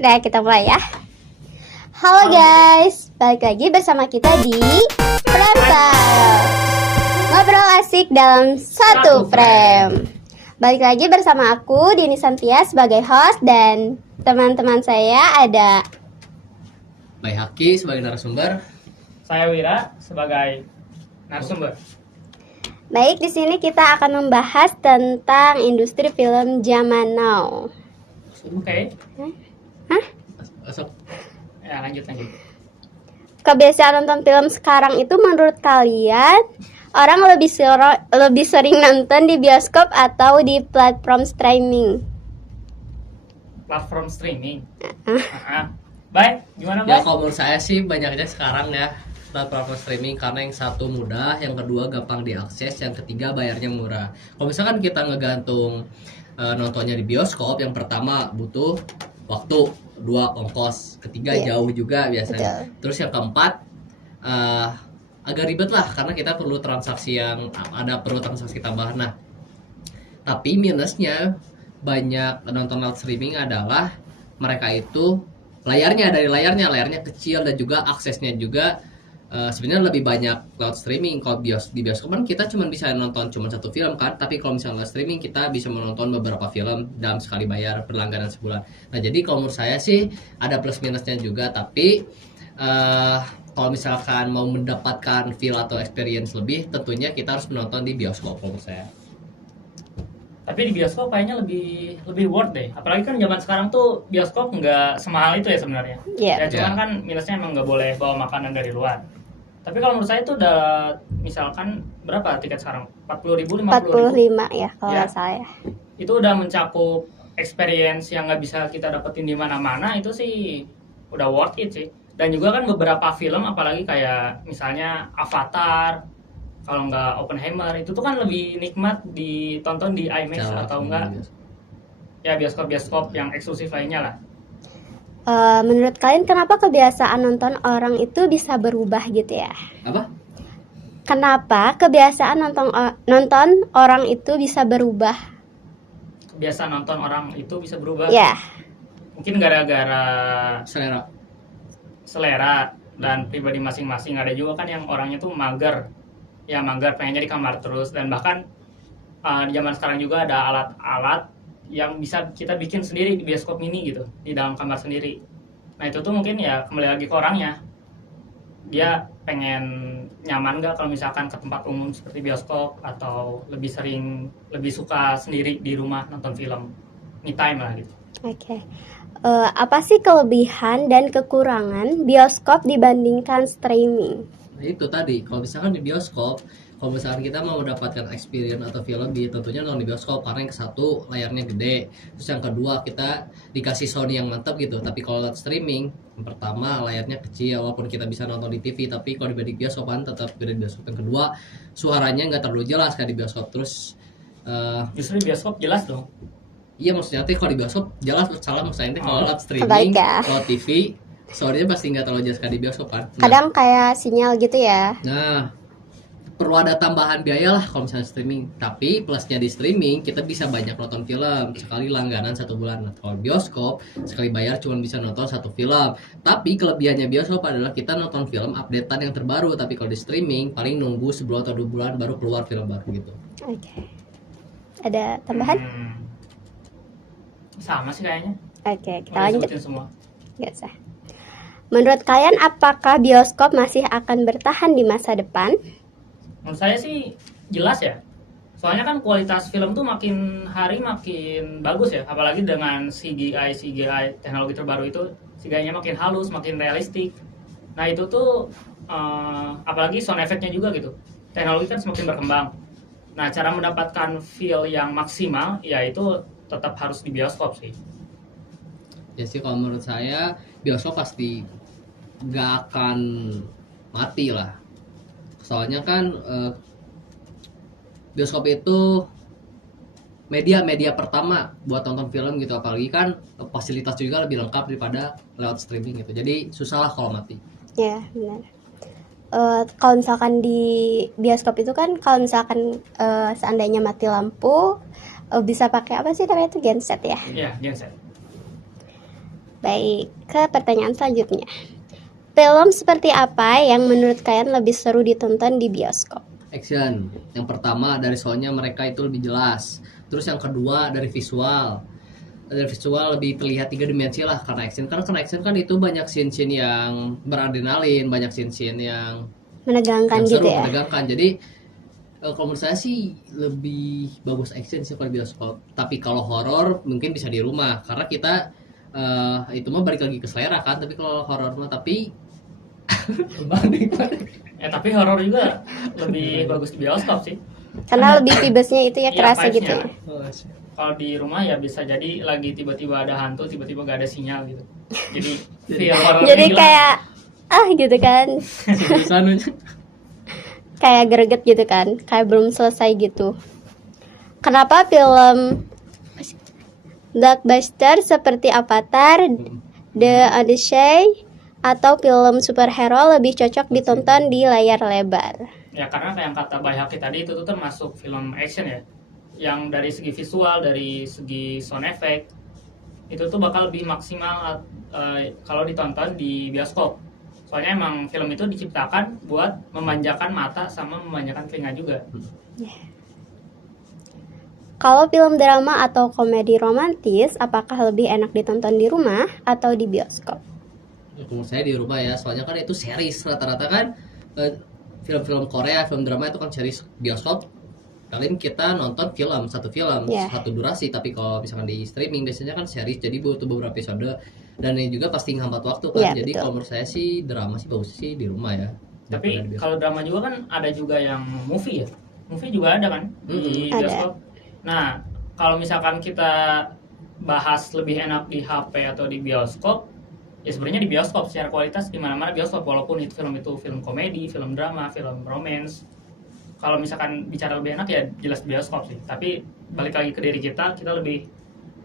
Udah kita mulai ya. Halo guys, balik lagi bersama kita di Frontal, ngobrol asik dalam satu frame. Balik lagi bersama aku Dini Santia sebagai host dan teman-teman saya ada Baik Haki sebagai narasumber. Saya Wira sebagai narasumber. Baik, di sini kita akan membahas tentang industri film zaman now. Oke. Hah? Masuk. Ya, lanjut. Kebiasaan nonton film sekarang itu menurut kalian orang lebih sering nonton di bioskop atau di platform streaming? Platform streaming. Baik, gimana Ya Baik? kalau menurut saya sih banyaknya sekarang ya platform streaming, karena yang satu mudah, yang kedua gampang diakses, yang ketiga bayarnya murah. Kalau misalkan kita ngegantung nontonnya di bioskop, yang pertama butuh waktu, dua ongkos, ketiga jauh juga biasanya. Betul. Terus yang keempat agak ribet lah karena kita perlu transaksi transaksi tambahan. Nah, tapi minusnya banyak nonton lewat streaming adalah mereka itu layarnya kecil dan juga aksesnya juga sebenarnya lebih banyak lewat streaming. Kalau di bioskop kan kita cuma bisa nonton satu film kan, tapi kalau misalnya lewat streaming kita bisa menonton beberapa film dalam sekali bayar berlangganan sebulan. Nah jadi kalau menurut saya sih ada plus minusnya juga, tapi kalau misalkan mau mendapatkan feel atau experience lebih, tentunya kita harus menonton di bioskop kalau menurut saya. Tapi di bioskop kayaknya lebih worth deh. Apalagi kan zaman sekarang tuh bioskop nggak semahal itu ya sebenarnya. Iya. Ya cuman kan minusnya emang nggak boleh bawa makanan dari luar. Tapi kalau menurut saya itu udah misalkan berapa tiket sekarang? 40.000, 50.000. 45 ya kalau Ya. saya. Itu udah mencakup experience yang nggak bisa kita dapetin di mana-mana, itu sih udah worth it sih. Dan juga kan beberapa film apalagi kayak misalnya Avatar, kalau nggak Oppenheimer, itu tuh kan lebih nikmat ditonton di IMAX atau enggak ya bioskop-bioskop yang eksklusif lainnya lah. Menurut kalian kenapa kebiasaan nonton orang itu bisa berubah gitu ya? Apa? Kenapa kebiasaan nonton orang itu bisa berubah? Kebiasaan nonton orang itu bisa berubah. Ya, Mungkin gara-gara Selera. dan pribadi masing-masing. Ada juga kan yang orangnya tuh mager pengennya di kamar terus, dan bahkan di zaman sekarang juga ada alat-alat yang bisa kita bikin sendiri di bioskop mini gitu, di dalam kamar sendiri. Nah itu tuh mungkin ya kembali lagi ke orangnya, dia pengen nyaman gak kalau misalkan ke tempat umum seperti bioskop, atau lebih suka sendiri di rumah nonton film, me time lah gitu. oke. Apa sih kelebihan dan kekurangan bioskop dibandingkan streaming? Nah, itu tadi, kalau misalkan di bioskop, kalau misalkan kita mau mendapatkan experience atau film tentunya nonton di bioskop, karena yang satu layarnya gede, terus yang kedua kita dikasih Sony yang mantap gitu. Tapi kalau lewat streaming, yang pertama layarnya kecil, walaupun kita bisa nonton di TV, tapi kalau dibanding bioskop kan tetap beda di bioskop. Yang kedua, suaranya nggak terlalu jelas kayak di bioskop. Terus Justru di bioskop jelas dong. iya, maksudnya nanti kalau di bioskop jelas, salah maksudnya nanti kalau lewat streaming, Baik ya. kalau TV suaranya pasti nggak terlalu jelas kayak di bioskop kan. Nah, Kadang kayak sinyal gitu ya. Nah, perlu ada tambahan biaya lah kalau misalnya streaming. Tapi plusnya di streaming kita bisa banyak nonton film sekali langganan 1 bulan. Nah, kalau bioskop sekali bayar cuma bisa nonton 1 film. Tapi kelebihannya bioskop adalah kita nonton film updatean yang terbaru. Tapi kalau di streaming paling nunggu sebulan atau 2 bulan baru keluar film baru gitu. Oke. Ada tambahan? Sama sih kayaknya. Oke, kita Udah lanjut. disebutin semua. Nggak usah. Menurut kalian apakah bioskop masih akan bertahan di masa depan? Menurut saya sih jelas ya. Soalnya kan kualitas film tuh makin hari makin bagus ya. Apalagi dengan CGI teknologi terbaru itu, CGI-nya makin halus, makin realistik. Nah itu tuh apalagi sound effect-nya juga gitu. Teknologi kan semakin berkembang. Nah cara mendapatkan feel yang maksimal ya itu tetap harus di bioskop sih. Ya sih, kalau menurut saya bioskop pasti gak akan mati lah. Soalnya kan bioskop itu media pertama buat nonton film gitu, apalagi kan fasilitas juga lebih lengkap daripada lewat streaming gitu. Jadi susah lah kalau mati. Ya, benar. Kalau misalkan di bioskop itu kan kalau misalkan seandainya mati lampu bisa pakai apa sih namanya itu, genset ya? Iya, genset. Baik, ke pertanyaan selanjutnya. Film seperti apa yang menurut kalian lebih seru ditonton di bioskop? Action. Yang pertama dari soalnya mereka itu lebih jelas. Terus yang kedua dari visual. Dari visual lebih terlihat tiga dimensi lah karena action. Karena action kan itu banyak scene-scene yang beradrenalin, banyak scene-scene yang Menegangkan seru, gitu ya? menegangkan. Jadi kalau menurut saya sih lebih bagus action sih kalau di bioskop. Tapi kalau horor mungkin bisa di rumah karena kita itu mah balik lagi ke selera kan. Tapi kalau horor mah Tapi horor juga lebih bagus di bioskop sih. Karena lebih vibesnya itu ya Iya, kerasa vibes-nya. gitu ya. Kalau di rumah ya bisa jadi lagi tiba-tiba ada hantu, tiba-tiba gak ada sinyal gitu. Jadi feel horor Jadi kayak gitu kan, kayak greget gitu kan, kayak belum selesai gitu. Kenapa film blockbuster seperti Avatar, The Odyssey, atau film superhero lebih cocok ditonton di layar lebar? ya karena kayak yang kata Bayhaki tadi itu tuh termasuk film action ya. Yang dari segi visual, dari segi sound effect itu tuh bakal lebih maksimal kalau ditonton di bioskop. Soalnya emang film itu diciptakan buat memanjakan mata sama memanjakan telinga juga. Kalau film drama atau komedi romantis, apakah lebih enak ditonton di rumah atau di bioskop? Menurut saya di rumah ya, soalnya kan itu series rata-rata kan film-film Korea, film drama itu kan series bioskop. Kalian kita nonton satu film, Yeah. satu durasi. Tapi kalau misalkan di streaming biasanya kan series, jadi butuh beberapa episode dan ini juga pasti menghambat waktu kan. Yeah, Jadi betul. kalau menurut saya sih drama sih bagus sih di rumah ya. daripada di Tapi bioskop. kalau drama juga kan ada juga yang movie ya. Movie juga ada kan di Ada. bioskop. Nah, kalau misalkan kita bahas lebih enak di HP atau di bioskop, ya sebenarnya di bioskop secara kualitas di mana-mana bioskop walaupun itu film komedi, film drama, film romance. Kalau misalkan bicara lebih enak ya jelas di bioskop sih. Tapi balik lagi ke diri kita lebih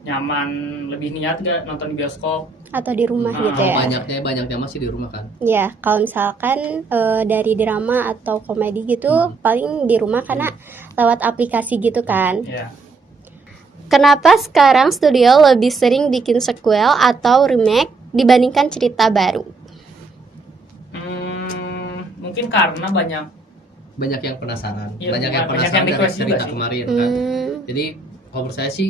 nyaman, lebih niat gak nonton di bioskop. Atau di rumah gitu ya? Banyaknya masih di rumah kan. Ya, kalau misalkan dari drama atau komedi gitu, paling di rumah karena lewat aplikasi gitu kan. Ya. Kenapa sekarang studio lebih sering bikin sequel atau remake dibandingkan cerita baru? Mungkin karena Banyak yang penasaran, Iya, banyak yang banyak penasaran yang dari request juga cerita sih. kemarin kan. Hmm, Jadi kalau menurut saya sih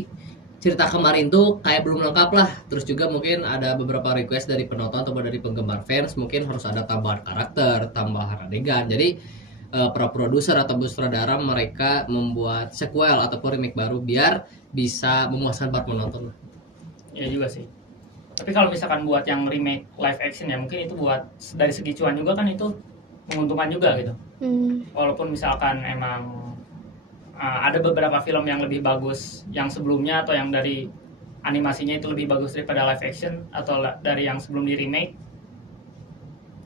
cerita kemarin tuh kayak belum lengkap lah. Terus juga mungkin ada beberapa request dari penonton atau dari penggemar fans, mungkin harus ada tambahan karakter, tambahan adegan. Jadi para produser atau sutradara mereka membuat sequel ataupun remake baru biar bisa memuaskan para penonton. Ya juga sih. Tapi kalau misalkan buat yang remake live action ya mungkin itu buat dari segi cuan juga kan itu menguntungkan juga gitu. Walaupun misalkan emang ada beberapa film yang lebih bagus yang sebelumnya atau yang dari animasinya itu lebih bagus daripada live action atau dari yang sebelum di remake,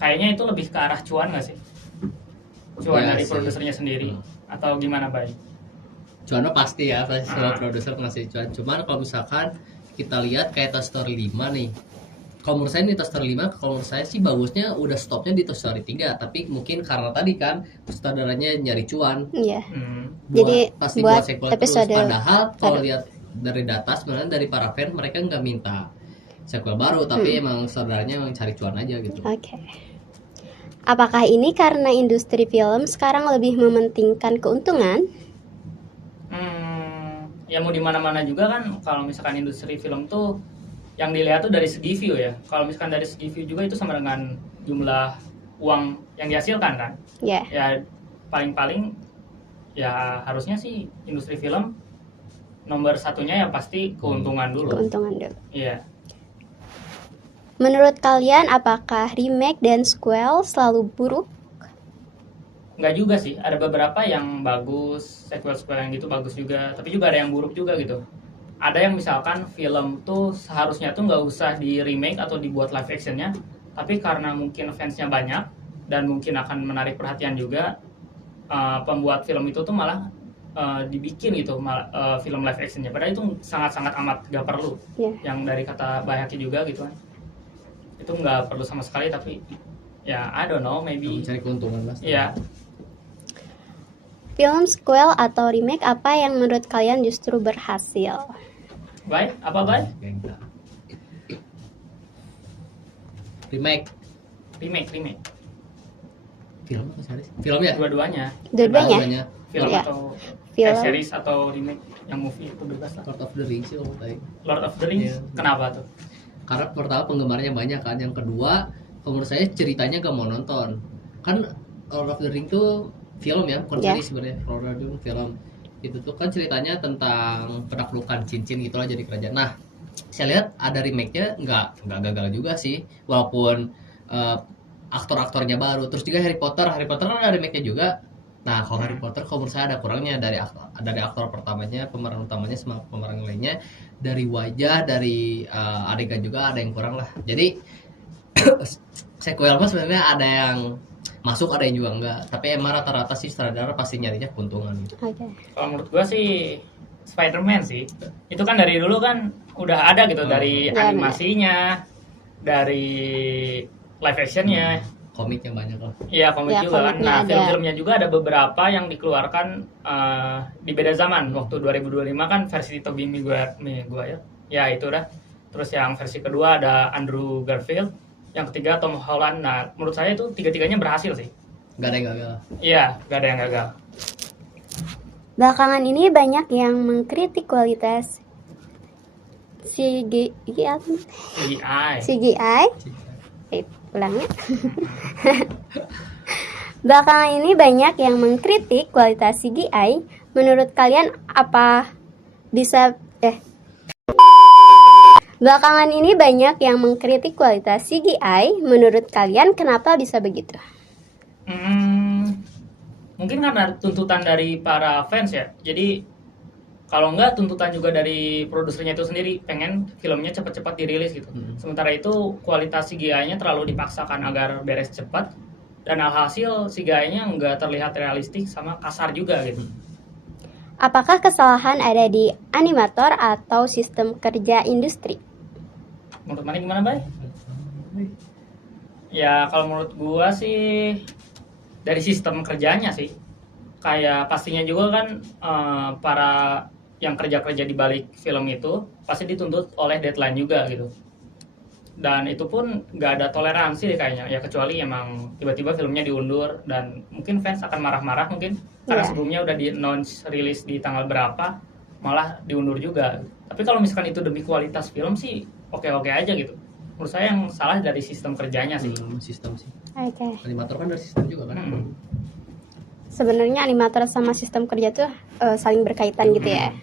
kayaknya itu lebih ke arah cuan nggak sih? Cuan Ya dari sih. produsernya sendiri atau gimana Bay? Cuannya pasti ya, pasti semua Ah. produser ngasih cuan. Cuman kalau misalkan kita lihat kayak Toy Story 5 nih. Kalau menurut saya nih Toy Story 5, kalau menurut saya sih bagusnya udah stopnya di Toy Story 3. Tapi mungkin karena tadi kan sutradaranya nyari cuan. Iya. Jadi Jadi buat buat sequel episode terus. Padahal kalau baru. lihat dari data sebenarnya dari para fans mereka nggak minta sequel baru, tapi emang sutradaranya emang cari cuan aja gitu. Oke. Apakah ini karena industri film sekarang lebih mementingkan keuntungan? Ya mau di mana-mana juga kan kalau misalkan industri film tuh yang dilihat tuh dari segi view ya. Kalau misalkan dari segi view juga itu sama dengan jumlah uang yang dihasilkan kan. Ya. Ya paling-paling ya harusnya sih industri film nomor satunya ya pasti keuntungan dulu. Keuntungan dulu. Iya. Menurut kalian apakah remake dan sequel selalu buruk? Nggak juga sih, ada beberapa yang bagus, sequel-sequel yang gitu bagus juga, tapi juga ada yang buruk juga gitu. Ada yang misalkan film tuh seharusnya tuh nggak usah di remake atau dibuat live actionnya, tapi karena mungkin fansnya banyak dan mungkin akan menarik perhatian juga, pembuat film itu tuh malah dibikin gitu film live actionnya. Padahal itu sangat-sangat amat nggak perlu. Ya. Yang dari kata Bayhaki juga gitu kan, itu nggak perlu sama sekali, tapi ya I don't know, maybe Cari keuntungan mas. ya. Film sequel atau remake apa yang menurut kalian justru berhasil? Baik, apa baik? remake. Film apa series? Film ya? Dua-duanya. Dua-duanya. Film Ya. atau Film. series atau remake yang movie itu bebas lah. Lord of the Rings sih kalau tadi. Lord of the Rings. Iya. Kenapa tuh? Karena pertama penggemarnya banyak kan, yang kedua menurut saya ceritanya gak mau nonton kan. Lord of the Ring tuh film ya, bukan Ya. series sebenarnya. Lord of the Ring film itu tuh kan ceritanya tentang penaklukan cincin gitulah jadi kerajaan. Nah, saya lihat ada remake-nya nggak gagal juga sih, walaupun aktor-aktornya baru. Terus juga Harry Potter kan ada remake-nya juga. Nah, kalau Harry Potter kalau menurut saya ada kurangnya dari aktor pertamanya, pemeran utamanya sama pemeran lainnya, dari wajah, dari adegan juga ada yang kurang lah. Jadi sequel mah sebenarnya ada yang masuk, ada yang juga enggak. Tapi emang rata-rata sih sutradara pasti nyarinya keuntungan. Oke. Kalau menurut gua sih Spider-Man sih. Itu kan dari dulu kan udah ada gitu, dari Ya, animasinya, dari live actionnya. Komiknya banyak lah. Iya, komik Ya, juga kan. komiknya Nah, ada. film-filmnya juga ada beberapa yang dikeluarkan di beda zaman. Waktu 2025 kan versi Tobey Maguire. Ya, itu dah. Terus yang versi kedua ada Andrew Garfield. Yang ketiga Tom Holland. Nah, menurut saya itu tiga-tiganya berhasil sih. Gak ada yang gagal. Iya, gak ada yang gagal. Belakangan ini banyak yang mengkritik kualitas CGI. CGI. Ulangnya. Belakangan ini banyak yang mengkritik kualitas CGI. Menurut kalian apa bisa Belakangan ini banyak yang mengkritik kualitas CGI. Menurut kalian kenapa bisa begitu? Mungkin karena tuntutan dari para fans ya. Jadi kalau enggak tuntutan juga dari produsernya itu sendiri, pengen filmnya cepat-cepat dirilis gitu. Sementara itu kualitas CGI-nya terlalu dipaksakan agar beres cepat, dan alhasil CGI-nya enggak terlihat realistik sama kasar juga gitu. Apakah kesalahan ada di animator atau sistem kerja industri? Menurut mana gimana, Bay? Ya kalau menurut gua sih dari sistem kerjanya sih. Kayak pastinya juga kan para yang kerja-kerja di balik film itu pasti dituntut oleh deadline juga gitu. Dan itu pun nggak ada toleransi deh kayaknya. Ya kecuali emang tiba-tiba filmnya diundur dan mungkin fans akan marah-marah mungkin karena Iya. sebelumnya udah di announce rilis di tanggal berapa malah diundur juga. Tapi kalau misalkan itu demi kualitas film sih oke-oke aja gitu. Menurut saya yang salah dari sistem kerjanya sih. Sistem sih. Oke. Animator kan dari sistem juga kan. Sebenarnya animator sama sistem kerja tuh saling berkaitan gitu ya.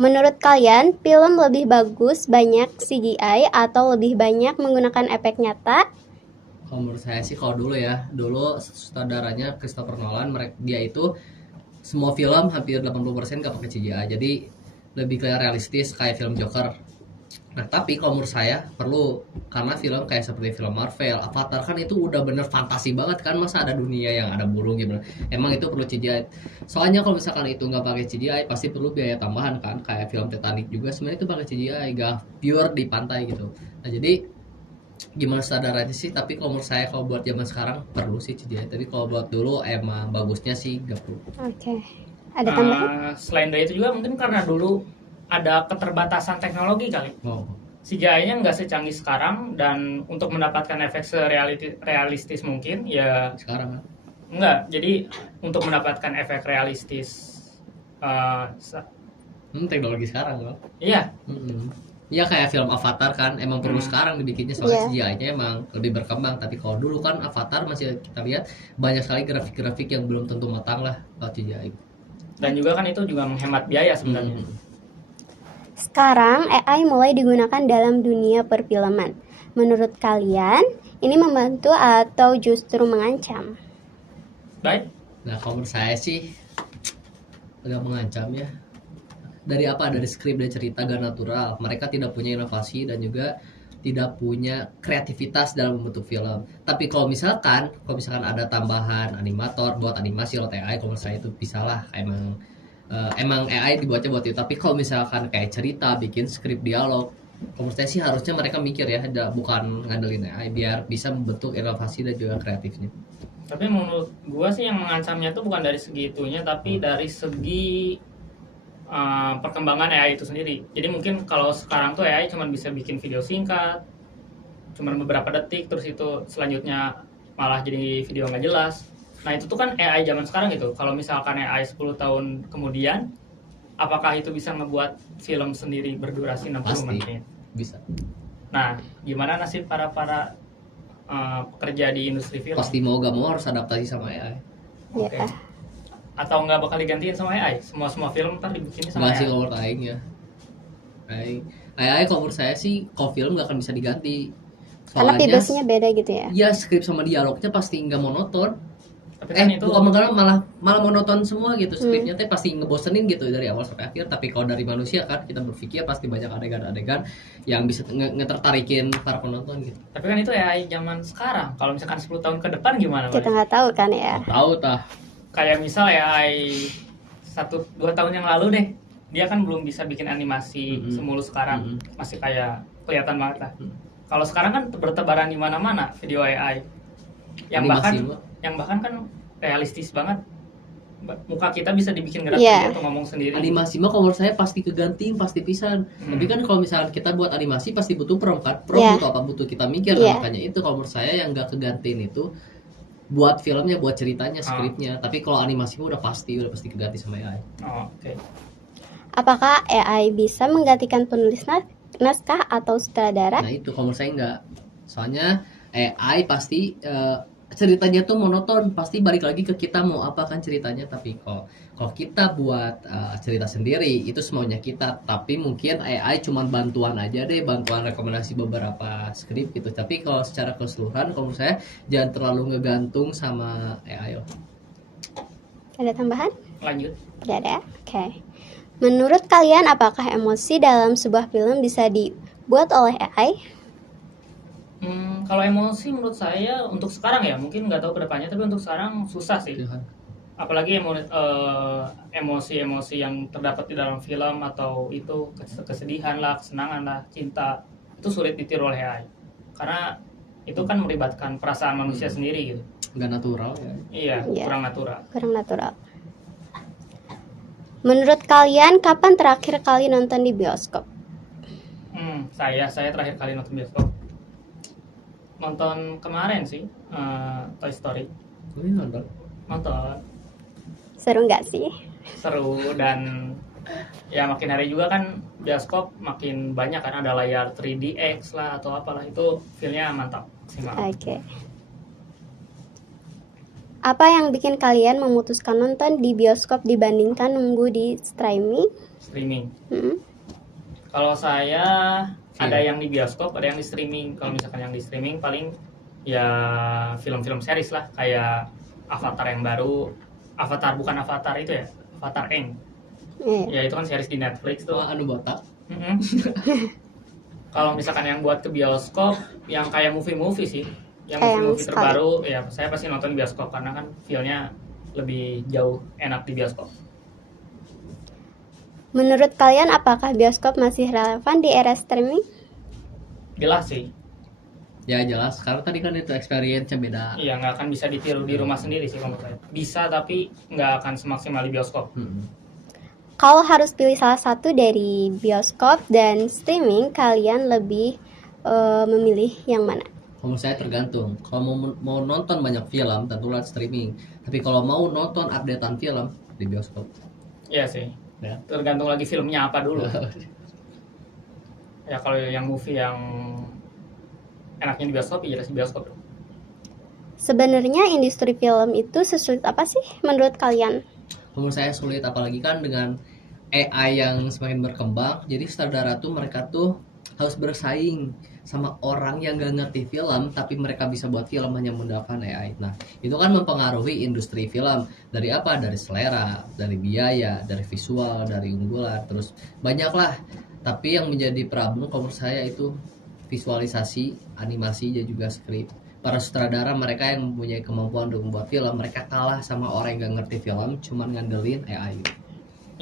Menurut kalian, film lebih bagus banyak CGI atau lebih banyak menggunakan efek nyata? Kalau menurut saya sih, kalau dulu sutradaranya Christopher Nolan, dia itu semua film hampir 80% gak pakai CGI, jadi lebih kayak realistis kayak film Joker. Nah tapi kalau menurut saya perlu, karena film kayak seperti film Marvel, Avatar kan itu udah bener fantasi banget kan, masa ada dunia yang ada burung gitu. Emang itu perlu CGI. Soalnya kalau misalkan itu nggak pakai CGI pasti perlu biaya tambahan kan, kayak film Titanic juga sebenarnya itu pakai CGI, gak pure di pantai gitu. Nah jadi gimana sadarnya sih, tapi kalau menurut saya kalau buat zaman sekarang perlu sih CGI. Tapi kalau buat dulu emang bagusnya sih gak perlu. Oke. Ada tambahan? Selain dari itu juga mungkin karena dulu ada keterbatasan teknologi kali. Oh. CGI-nya nggak secanggih sekarang, dan untuk mendapatkan efek realistis mungkin ya Sekarang kan? enggak. Jadi untuk mendapatkan efek realistis Teknologi sekarang loh. iya. Iya kayak film Avatar kan emang perlu sekarang dibikinnya, soalnya CGI-nya emang lebih berkembang. Tapi kalau dulu kan Avatar masih kita lihat banyak sekali grafik-grafik yang belum tentu matang lah kalau CGI. Dan juga kan itu juga menghemat biaya sebenarnya. Sekarang AI mulai digunakan dalam dunia perfilman. Menurut kalian, ini membantu atau justru mengancam? Baik. Nah kalau menurut saya sih agak mengancam ya. Dari apa? Dari skrip dan cerita gak natural. Mereka tidak punya inovasi dan juga tidak punya kreativitas dalam membentuk film. Tapi kalau misalkan ada tambahan animator buat animasi lewat AI, kalau menurut saya itu bisa lah. Emang AI dibuatnya buat itu. Tapi kalau misalkan kayak cerita, bikin skrip dialog, kalau menurut saya sih harusnya mereka mikir ya, bukan ngandelin AI biar bisa membentuk inovasi dan juga kreatifnya. Tapi menurut gua sih yang mengancamnya itu bukan dari segi itunya, tapi dari segi perkembangan AI itu sendiri. Jadi mungkin kalau sekarang tuh AI cuma bisa bikin video singkat, cuman beberapa detik, terus itu selanjutnya malah jadi video nggak jelas. Nah itu tuh kan AI zaman sekarang gitu. Kalau misalkan AI 10 tahun kemudian, apakah itu bisa ngebuat film sendiri berdurasi 60 Pasti. menit? Bisa. Nah, gimana nasib para pekerja di industri film? Pasti mau gak mau harus adaptasi sama AI. Ya. Oke. Atau nggak bakal digantiin sama AI? Semua film ntar dibikinnya sama Nggak sih AI? kalau menurut Aing ya. AI kalau menurut saya sih kalau film nggak akan bisa diganti. Karena pibesnya beda gitu ya. Ya skrip sama dialognya pasti nggak monoton. Tapi kan itu Bukan malah monoton semua gitu. Skripnya teh pasti ngebosenin gitu dari awal sampai akhir. Tapi kalau dari manusia kan kita berpikir pasti banyak adegan-adegan yang bisa ngetertarikin para penonton gitu. Tapi kan itu AI zaman sekarang. Kalau misalkan 10 tahun ke depan gimana, Kita Mas? nggak tahu kan ya. Tahu tah. Kayak misal AI 1-2 tahun yang lalu deh, dia kan belum bisa bikin animasi semulus sekarang. Masih kayak kelihatan banget lah. Kalau sekarang kan bertebaran di mana-mana video AI. Animasi, Mbak. Yang bahkan kan realistis banget. Muka kita bisa dibikin gerak Iya. sendiri atau ngomong sendiri. Animasi mah kalau menurut saya pasti keganti, pasti pisan. Tapi kan kalau misalnya kita buat animasi pasti butuh prompt kan. Prompt Iya. butuh apa? Butuh kita mikir. Iya. Makanya itu kalau menurut saya yang nggak kegantiin itu buat filmnya, buat ceritanya, skripnya. Tapi kalau animasi mah udah pasti keganti sama AI. Oh, oke. Apakah AI bisa menggantikan penulis naskah atau sutradara? Nah itu kalau menurut saya enggak. Soalnya AI pasti ceritanya tuh monoton, pasti balik lagi ke kita mau apa kan ceritanya. Tapi kalau kita buat cerita sendiri itu semaunya kita. Tapi mungkin AI cuman bantuan aja deh, bantuan rekomendasi beberapa skrip gitu. Tapi kalau secara keseluruhan kalau menurut saya jangan terlalu ngegantung sama AI loh. Ada tambahan? Lanjut. Tidak ada? Oke. Menurut kalian apakah emosi dalam sebuah film bisa dibuat oleh AI? Kalau emosi menurut saya untuk sekarang ya, mungkin nggak tahu kedepannya, tapi untuk sekarang susah sih. Apalagi emosi-emosi yang terdapat di dalam film atau itu kesedihan lah, kesenangan lah, cinta, itu sulit ditiru oleh AI. Karena itu kan melibatkan perasaan manusia sendiri gitu. Nggak natural ya. Iya, Iya. kurang natural. Kurang natural. Menurut kalian kapan terakhir kali nonton di bioskop? Saya terakhir kali nonton bioskop nonton kemarin sih, Toy Story. Ini nonton. Seru nggak sih? Seru, dan ya makin hari juga kan bioskop makin banyak kan, ada layar 3DX lah atau apalah, itu feelnya mantap maksimal. Oke. Apa yang bikin kalian memutuskan nonton di bioskop dibandingkan nunggu di streaming? Streaming. Kalau saya ada yang di bioskop, ada yang di streaming. Kalau misalkan yang di streaming paling ya film-film series lah, kayak Avatar yang baru. Avatar, bukan Avatar itu ya, Avatar Aang. Iya. Ya itu kan series di Netflix tuh. Anu botak. Mm-mm. Kalau misalkan yang buat ke bioskop, yang kayak movie-movie sih, yang Kayak movie-movie sekali. terbaru, ya saya pasti nonton bioskop karena kan feel-nya lebih jauh enak di bioskop. Menurut kalian apakah bioskop masih relevan di era streaming? Jelas sih, Ya jelas, karena tadi kan itu experience-nya beda. iya nggak akan bisa ditiru di rumah sendiri sih kalau menurut saya. Bisa tapi nggak akan semaksimal di bioskop. Kalau harus pilih salah satu dari bioskop dan streaming, kalian lebih memilih yang mana? Kalau saya tergantung. Kalau mau nonton banyak film, tentu lewat streaming. Tapi kalau mau nonton updatean film di bioskop. Iya sih, Ya. tergantung lagi filmnya apa dulu. Ya kalau yang movie yang enaknya di bioskop, ya jelas di bioskop. Sebenarnya industri film itu sesulit apa sih menurut kalian? Menurut saya sulit, apalagi kan dengan AI yang semakin berkembang. Jadi sutradara tuh mereka tuh harus bersaing sama orang yang gak ngerti film, tapi mereka bisa buat film hanya menggunakan AI. Nah, itu kan mempengaruhi industri film. Dari apa? Dari selera, dari biaya, dari visual, dari unggulan, terus banyak lah. Tapi yang menjadi problem kalau menurut saya itu visualisasi, animasi, dan juga skrip. Para sutradara mereka yang mempunyai kemampuan untuk membuat film, mereka kalah sama orang yang gak ngerti film, cuman ngandelin AI gitu.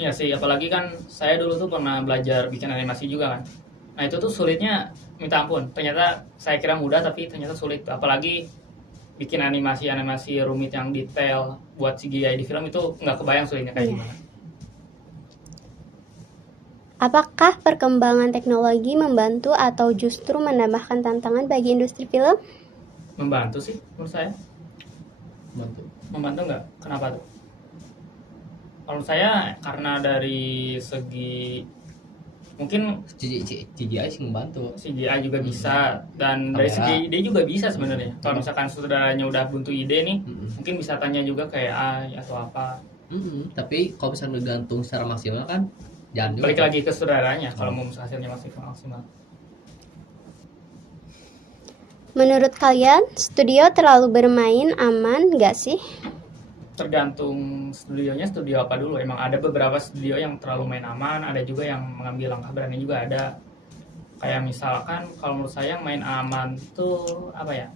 Iya sih, apalagi kan saya dulu tuh pernah belajar bikin animasi juga kan. Nah itu tuh sulitnya minta ampun. Ternyata saya kira mudah tapi ternyata sulit. Apalagi bikin animasi rumit yang detail buat CGI di film itu nggak kebayang sulitnya kayak gimana. Apakah perkembangan teknologi membantu atau justru menambahkan tantangan bagi industri film? Membantu sih menurut saya. Bantu. Membantu nggak? Kenapa tuh? Kalau saya karena dari segi mungkin CGI sih membantu. CGI juga bisa, dan dari Kamera. segi ide juga bisa sebenarnya. Kalau misalkan saudaranya udah buntu ide nih, mungkin bisa tanya juga kayak AI atau apa. Tapi kalau misalnya gantung secara maksimal kan jangan juga. Balik lagi ke saudaranya kalau mau hasilnya maksimal. Menurut kalian, studio terlalu bermain aman nggak sih? Tergantung studionya studio apa dulu. Emang ada beberapa studio yang terlalu main aman, ada juga yang mengambil langkah berani juga ada. Kayak misalkan kalau menurut saya yang main aman tuh apa ya?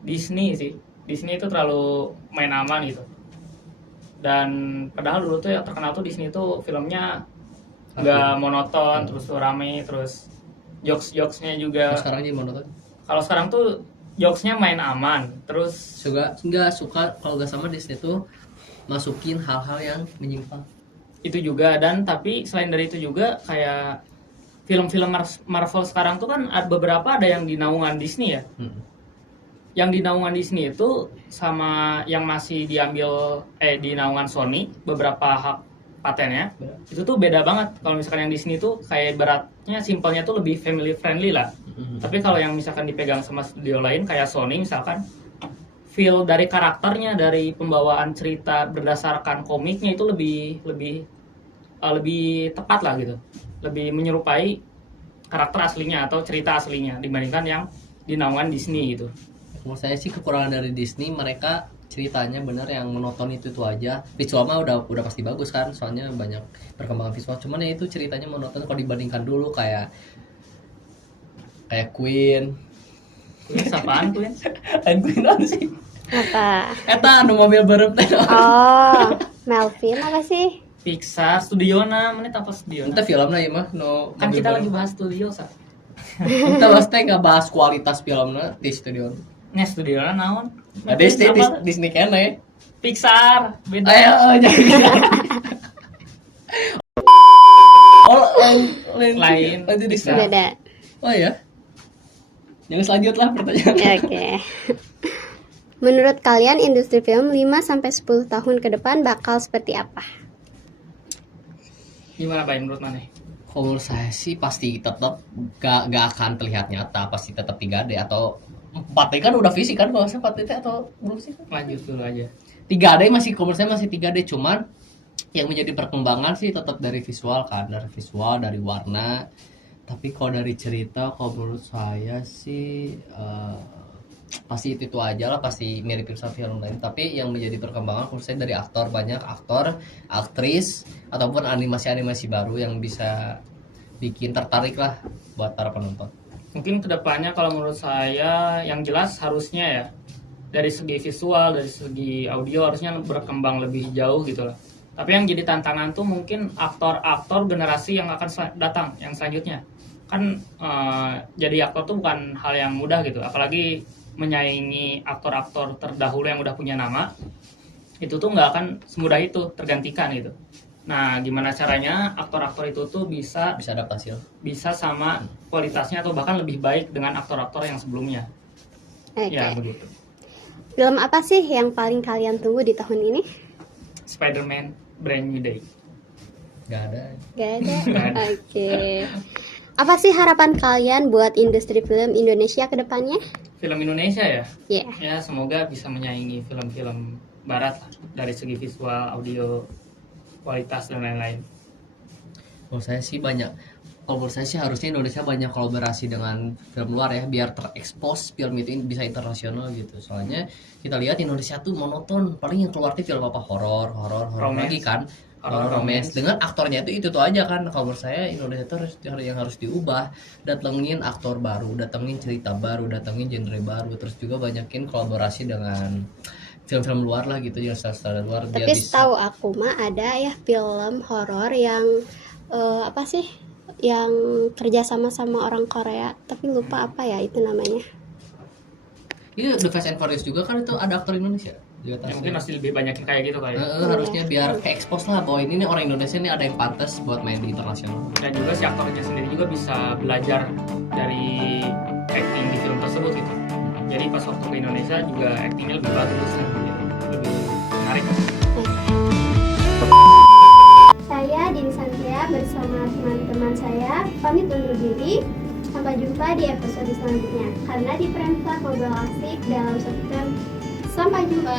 Disney sih. Disney itu terlalu main aman gitu. Dan padahal dulu tuh yang terkenal tuh Disney tuh filmnya nggak monoton, terus tuh rame, terus jokes-jokesnya juga. Sekarang jadi monoton. Kalau sekarang tuh jokesnya main aman, terus Juga nggak suka kalau nggak sama Disney tuh masukin hal-hal yang menyimpang. itu juga. Dan tapi selain dari itu juga kayak film-film Marvel sekarang tuh kan beberapa ada yang di naungan Disney ya. Yang di naungan Disney itu sama yang masih diambil di naungan Sony, beberapa hak patennya itu tuh beda banget. Kalau misalkan yang Disney tuh kayak beratnya simpelnya tuh lebih family friendly lah. Tapi kalau yang misalkan dipegang sama studio lain kayak Sony misalkan, feel dari karakternya, dari pembawaan cerita berdasarkan komiknya itu lebih tepat lah gitu, lebih menyerupai karakter aslinya atau cerita aslinya dibandingkan yang di naungan Disney gitu. Menurut saya sih kekurangan dari Disney, mereka ceritanya bener yang monoton itu aja. Visual mah udah pasti bagus kan, soalnya banyak perkembangan visual. Cuman ya itu ceritanya monoton kalau dibandingkan dulu kayak Queen. Apaan tuh ya? Queen apa sih? Apa? Eta anu mobil berep teh. Oh, Melvin apa sih? Pixar, Studiona, mana apa Studiona? Itu filmnya ya mah no. Kan kita lagi bahas studio sa. Kita bahas teh nggak bahas kualitas filmnya di studio. Nya Studiona naon? Nah, Disney kene. Pixar, beda. Ayo jangan. Oh, lain. Itu Disney. Beda. Oh ya. Yang selanjutnya pertanyaan. Oke. Menurut kalian industri film 5-10 tahun ke depan bakal seperti apa? Gimana Bay menurut mana? Kalau menurut saya sih pasti tetap gak akan terlihat nyata, pasti tetap 3D atau 4D kan udah fisik kan, kalau saya 4D atau belum sih? Lanjut dulu aja. 3D masih, kalau menurut saya masih 3D, cuman yang menjadi perkembangan sih tetap dari visual kan, dari warna. Tapi kalau dari cerita, kalau menurut saya sih pasti itu aja lah, pasti mirip sama film lain. Tapi yang menjadi perkembangan menurut saya dari aktor, banyak aktor, aktris ataupun animasi baru yang bisa bikin tertarik lah buat para penonton. Mungkin kedepannya kalau menurut saya yang jelas harusnya ya dari segi visual, dari segi audio harusnya berkembang lebih jauh gitu lah. Tapi yang jadi tantangan tuh mungkin aktor-aktor generasi yang akan datang, yang selanjutnya. Kan jadi aktor tuh bukan hal yang mudah gitu, apalagi menyaingi aktor-aktor terdahulu yang udah punya nama. Itu tuh nggak akan semudah itu tergantikan gitu. Nah, gimana caranya aktor-aktor itu tuh bisa adaptasi, bisa sama kualitasnya atau bahkan lebih baik dengan aktor-aktor yang sebelumnya. Oke. Ya, begitu. Film apa sih yang paling kalian tunggu di tahun ini? Spider-Man Brand New Day. Gak ada. Gak ada. Nggak ada. Oke. Apa sih harapan kalian buat industri film Indonesia ke depannya? Film Indonesia ya? Ya. Ya, semoga bisa menyaingi film-film barat lah, dari segi visual, audio, kualitas dan lain-lain. Menurut saya sih banyak. Kalau menurut saya sih harusnya Indonesia banyak kolaborasi dengan film luar ya, biar terekspos film itu bisa internasional gitu. Soalnya kita lihat Indonesia tuh monoton, paling yang keluar tuh film apa horor Romance. lagi kan, horor romance dengan aktornya itu aja kan. Kalau menurut saya Indonesia tuh yang harus diubah, datengin aktor baru, datengin cerita baru, datengin genre baru, terus juga banyakin kolaborasi dengan film-film luar lah gitu, yang star luar. Tapi setahu aku mah ada ya film horor yang apa sih? Yang kerja sama orang Korea, tapi lupa apa ya itu namanya. Itu The Fast and Furious juga kan, itu ada aktor Indonesia. Di atasnya. Ya, mungkin masih lebih banyak yang kayak gitu kali. Harusnya biar ke-expose lah bahwa ini nih orang Indonesia nih ada yang pantas buat main di internasional. Dan juga si aktornya sendiri juga bisa belajar dari acting di film tersebut gitu. Jadi pas waktu ke Indonesia juga actingnya lebih bagus kan, gitu. Lebih menarik. Saya Dini Santia bersama teman-teman saya pamit undur diri. Sampai jumpa di episode selanjutnya. Karena di Frame Club ngobrol asik dalam satu frame. Sampai jumpa.